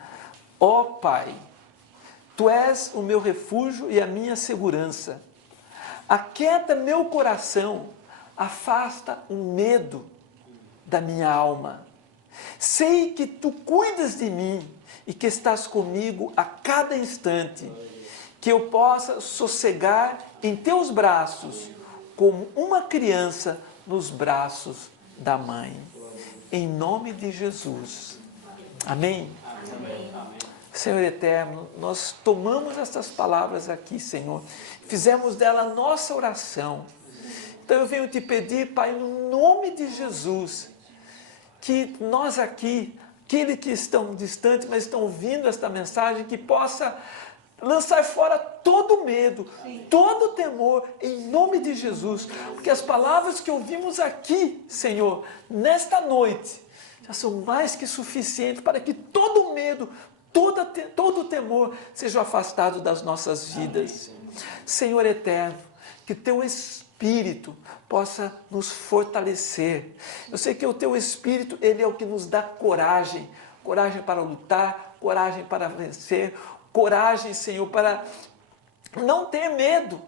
Ó Pai, Tu és o meu refúgio e a minha segurança. Aquieta meu coração, afasta o medo da minha alma. Sei que Tu cuidas de mim e que estás comigo a cada instante, que eu possa sossegar em Teus braços, como uma criança nos braços da mãe. Em nome de Jesus. Amém? Amém. Senhor eterno, nós tomamos essas palavras aqui, Senhor, fizemos dela nossa oração. Então eu venho te pedir, Pai, no nome de Jesus, que nós aqui, aqueles que estão distantes, mas estão ouvindo esta mensagem, que possa lançar fora todo medo, todo temor, em nome de Jesus. Porque as palavras que ouvimos aqui, Senhor, nesta noite, já são mais que suficientes para que todo medo, todo temor seja afastado das nossas vidas. Senhor eterno, que Teu Espírito possa nos fortalecer. Eu sei que o Teu Espírito, Ele é o que nos dá coragem, coragem para lutar, coragem para vencer, coragem, Senhor, para não ter medo.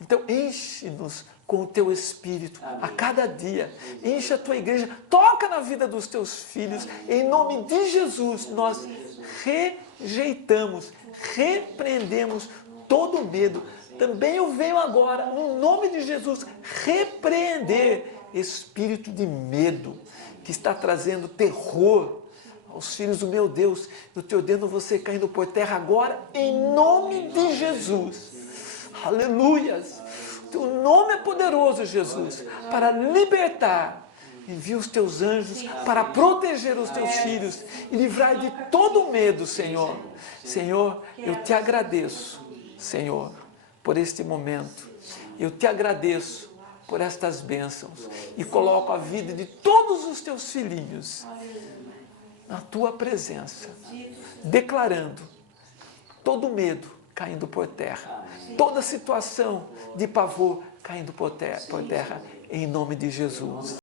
Então, enche-nos com o Teu Espírito a cada dia. Enche a Tua igreja, toca na vida dos Teus filhos. Em nome de Jesus, nós rejeitamos, repreendemos todo medo. Também eu venho agora, no nome de Jesus, repreender espírito de medo que está trazendo terror aos filhos do meu Deus. Eu te ordeno você caindo por terra agora, em nome de Jesus. Aleluias! Teu nome é poderoso, Jesus, para libertar. Envia os Teus anjos para proteger os Teus filhos e livrar de todo medo, Senhor. Senhor, eu te agradeço, Senhor, por este momento. Eu te agradeço por estas bênçãos e coloco a vida de todos os Teus filhinhos na Tua presença, declarando todo medo caindo por terra, toda situação de pavor caindo por terra, em nome de Jesus.